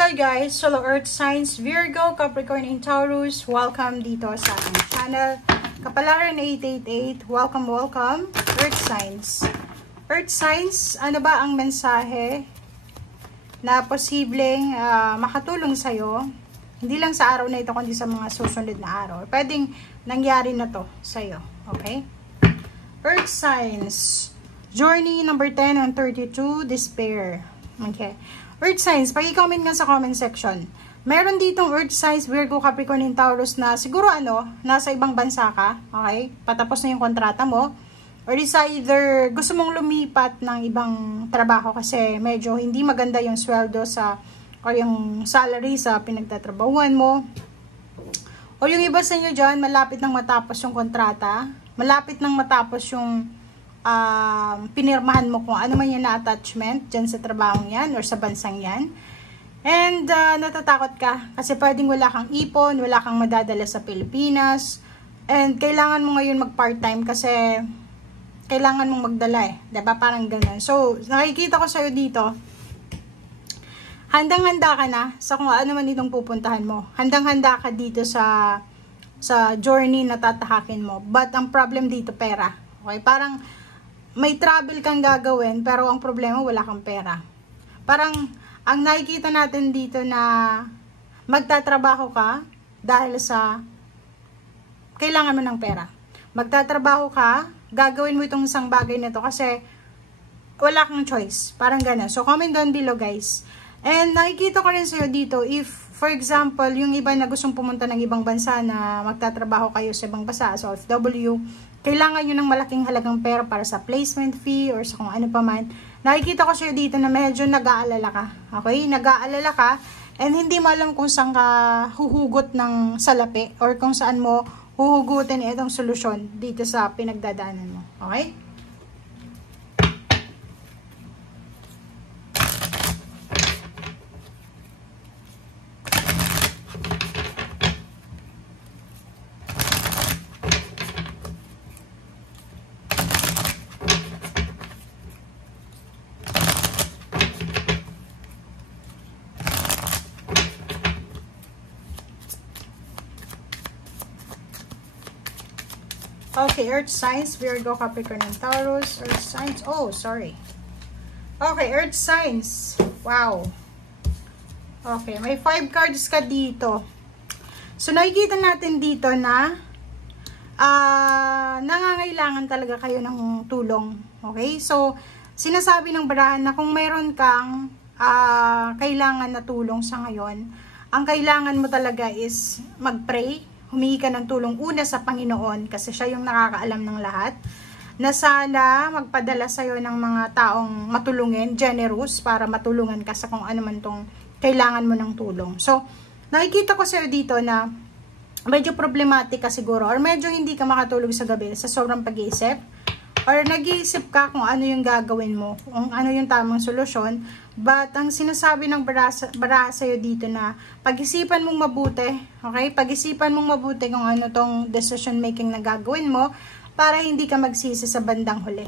Hello guys, hello Earth Signs, Virgo, Capricorn, and Taurus. Welcome dito sa aking channel. Kapalaran 888, welcome, Earth Signs. Earth Signs, ano ba ang mensahe na posibleng makatulong sa'yo? Hindi lang sa araw na ito, kundi sa mga susunod na araw. Pwedeng nangyari na to sa'yo, okay? Earth Signs, Journey number 10 and 32, Despair. Okay. Earth Signs, pag-i-comment nga sa comment section. Meron ditong Earth Signs, Virgo, Capricorn, and Taurus na siguro nasa ibang bansa ka, okay? Patapos na yung kontrata mo. Or is either gusto mong lumipat ng ibang trabaho kasi medyo hindi maganda yung sweldo o yung salary sa pinagtatrabahuan mo. O yung iba sa inyo dyan, malapit nang matapos yung kontrata, malapit nang matapos yung pinirmahan mo kung ano man yan na attachment dyan sa trabahong yan or sa bansang yan. And natatakot ka kasi pwedeng wala kang ipon, wala kang madadala sa Pilipinas, and kailangan mo ngayon mag part-time kasi kailangan mong magdala diba? Parang ganun. So nakikita ko sa'yo dito, handang-handa ka na sa kung ano man itong pupuntahan mo. Handang-handa ka dito sa journey na tatahakin mo. But ang problem dito, pera. Okay? Parang may travel kang gagawin, pero ang problema, wala kang pera. Parang, ang nakikita natin dito na magtatrabaho ka dahil sa kailangan mo ng pera. Magtatrabaho ka, gagawin mo itong isang bagay na to kasi wala kang choice. Parang gano'n. So, comment down below, guys. And nakikita ko rin sa'yo dito, if, for example, yung iba na gustong pumunta ng ibang bansa na magtatrabaho kayo sa ibang bansa, as OFW, kailangan nyo ng malaking halagang pera para sa placement fee or sa kung ano pa man. Nakikita ko sa'yo dito na medyo nag-aalala ka. Okay? Nag-aalala ka and hindi mo alam kung saan ka huhugot ng salapi or kung saan mo huhugutin itong solusyon dito sa pinagdadaanan mo. Okay? Okay, Earth Signs, Virgo, Capricorn, and Taurus. Earth Signs, oh, sorry. Okay, Earth Signs. Wow. Okay, may 5 cards ka dito. So, nakikita natin dito na nangangailangan talaga kayo ng tulong. Okay, so, sinasabi ng barahan na kung mayroon kang kailangan na tulong sa ngayon, ang kailangan mo talaga is mag-pray. Humingi ka ng tulong una sa Panginoon kasi siya yung nakakaalam ng lahat, na sana magpadala sa'yo ng mga taong matulungin, generous, para matulungan ka sa kung ano man tong kailangan mo ng tulong. So, nakikita ko sa'yo dito na medyo problematic ka siguro or medyo hindi ka makatulog sa gabi sa sobrang pag-iisip or nag-iisip ka kung ano yung gagawin mo, kung ano yung tamang solusyon. But ang sinasabi ng baraha sa'yo dito na pag-isipan mong mabuti, okay? Pag-isipan mong mabuti kung ano tong decision making na gagawin mo para hindi ka magsisi sa bandang huli.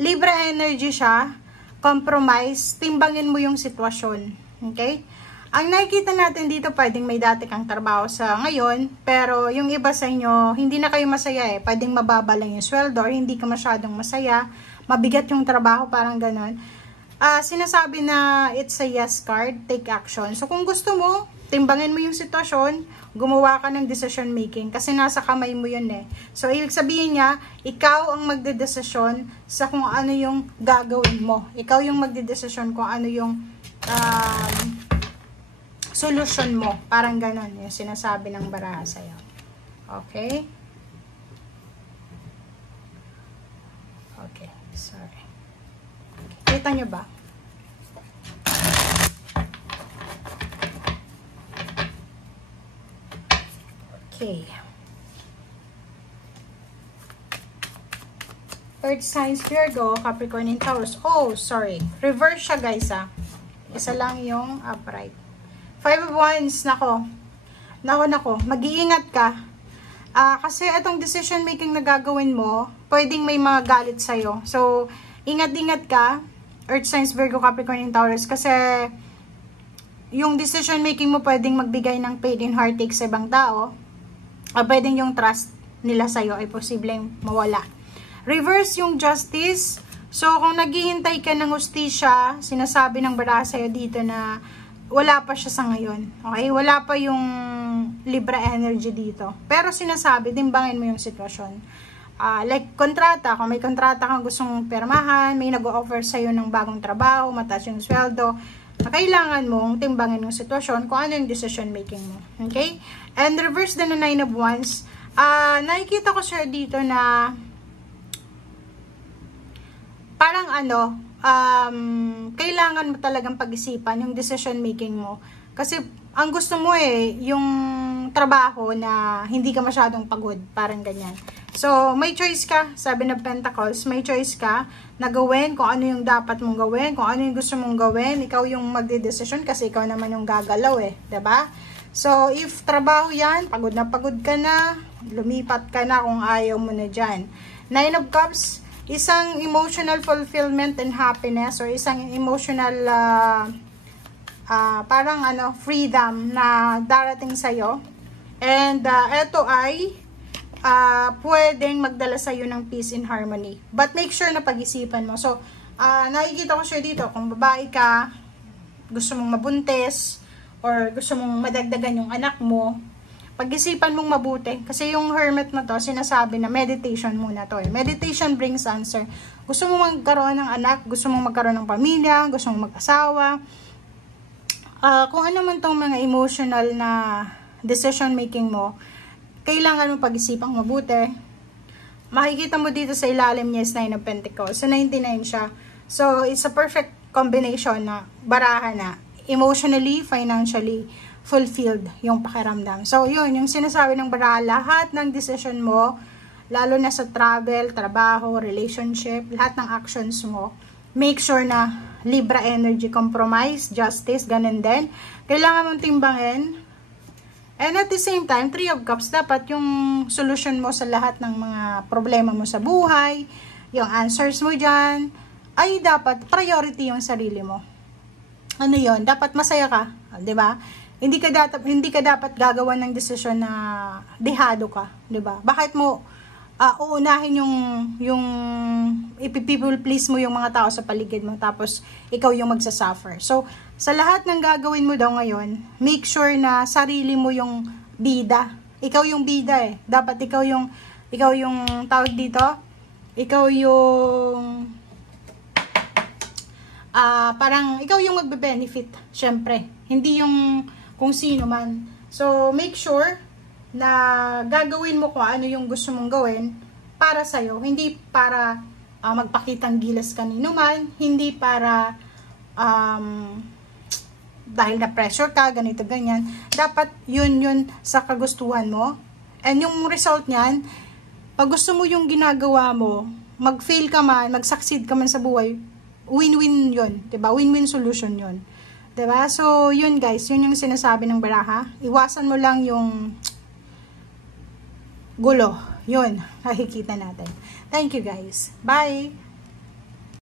Libra energy siya, compromise, timbangin mo yung sitwasyon, okay? Ang nakikita natin dito, pwedeng may dati kang trabaho sa ngayon, pero yung iba sa inyo, hindi na kayo masaya Pwedeng mababa lang yung sweldo or hindi ka masyadong masaya, mabigat yung trabaho, parang ganon. Sinasabi na it's a yes card, take action. So kung gusto mo, timbangin mo yung sitwasyon, gumawa ka ng decision making kasi nasa kamay mo yun So ibig sabihin niya, ikaw ang magdedesisyon sa kung ano yung gagawin mo. Ikaw yung magdedesisyon kung ano yung solution mo. Parang ganon yung sinasabi ng baraha sa'yo. Okay? Okay, sorry. Kita nyo ba? Okay. Earth Signs, Virgo, Capricorn, and Taurus. Oh, sorry. Reverse siya, guys, Isa lang yung upright. 5 of Wands, nako, mag-iingat ka. Kasi itong decision making na gagawin mo, pwedeng may mga galit sa'yo. So, ingat-ingat ka, Earth Signs, Virgo, Capricorn, and Taurus, kasi yung decision making mo pwedeng magbigay ng pain and heartache sa ibang tao, o pwedeng yung trust nila sa'yo ay posibleng mawala. Reverse yung justice. So, kung naghihintay ka ng hustisya, sinasabi ng baraha sa'yo dito na wala pa siya sa ngayon. Okay? Wala pa yung Libra energy dito. Pero sinasabi, timbangin mo yung sitwasyon. Like kontrata, kung may kontrata kang gustong permahan, may nag-o-offer sa'yo ng bagong trabaho, mataas yung sweldo, kailangan mong timbangin yung sitwasyon kung ano yung decision making mo. Okay? And reverse din na 9 of Wands. Nakikita ko siya dito na parang kailangan mo talagang pag-isipan yung decision making mo. Kasi ang gusto mo yung trabaho na hindi ka masyadong pagod, parang ganyan. So, may choice ka, sabi ng Pentacles, may choice ka na gawin kung ano yung dapat mong gawin, kung ano yung gusto mong gawin, ikaw yung magde-decision kasi ikaw naman yung gagalaw diba? So, if trabaho yan, pagod na pagod ka na, lumipat ka na kung ayaw mo na dyan. 9 of Cups, isang emotional fulfillment and happiness, or isang emotional parang freedom na darating sa'yo. And ito ay pwedeng magdala sa'yo ng peace and harmony. But make sure na pag-isipan mo. So, nakikita ko siya dito, kung babae ka, gusto mong mabuntis, or gusto mong madagdagan yung anak mo, pag-isipan mong mabuti. Kasi yung hermit na to, sinasabi na meditation muna to. Meditation brings answer. Gusto mong magkaroon ng anak, gusto mong magkaroon ng pamilya, gusto mong mag-asawa. Kung ano man tong mga emotional na decision making mo, kailangan mo pag-isipang mabuti. Makikita mo dito sa ilalim niya is 9 of Pentacles. So, 99 siya. So, it's a perfect combination na baraha na emotionally, financially, fulfilled yung pakiramdam. So, yun, yung sinasabi ng baraha, lahat ng decision mo, lalo na sa travel, trabaho, relationship, lahat ng actions mo, make sure na Libra energy, compromise, justice, ganun din. Kailangan mong timbangin. And at the same time, 3 of Cups, dapat yung solution mo sa lahat ng mga problema mo sa buhay, yung answers mo dyan, ay dapat priority yung sarili mo. Ano yun? Dapat masaya ka. Diba? Hindi ka dapat gagawa ng desisyon na dehado ka. Diba? Bakit mo uunahin yung people please mo yung mga tao sa paligid mo, tapos ikaw yung magsasuffer. So, sa lahat ng gagawin mo daw ngayon, make sure na sarili mo yung bida. Ikaw yung bida Dapat ikaw yung tawag dito, ikaw yung parang ikaw yung magbe-benefit, syempre. Hindi yung kung sino man. So, make sure na gagawin mo kung ano yung gusto mong gawin para sa'yo. Hindi para magpakitang gilas kanino man, hindi para dahil na pressure ka, ganito, ganyan. Dapat yun sa kagustuhan mo. And yung result niyan, pag gusto mo yung ginagawa mo, mag-fail ka man, mag-succeed ka man sa buhay, win-win yun. Diba? Win-win solution yun. Diba? So, yun guys, yun yung sinasabi ng baraha. Iwasan mo lang yung gulo. Yun, nakikita natin. Thank you guys. Bye!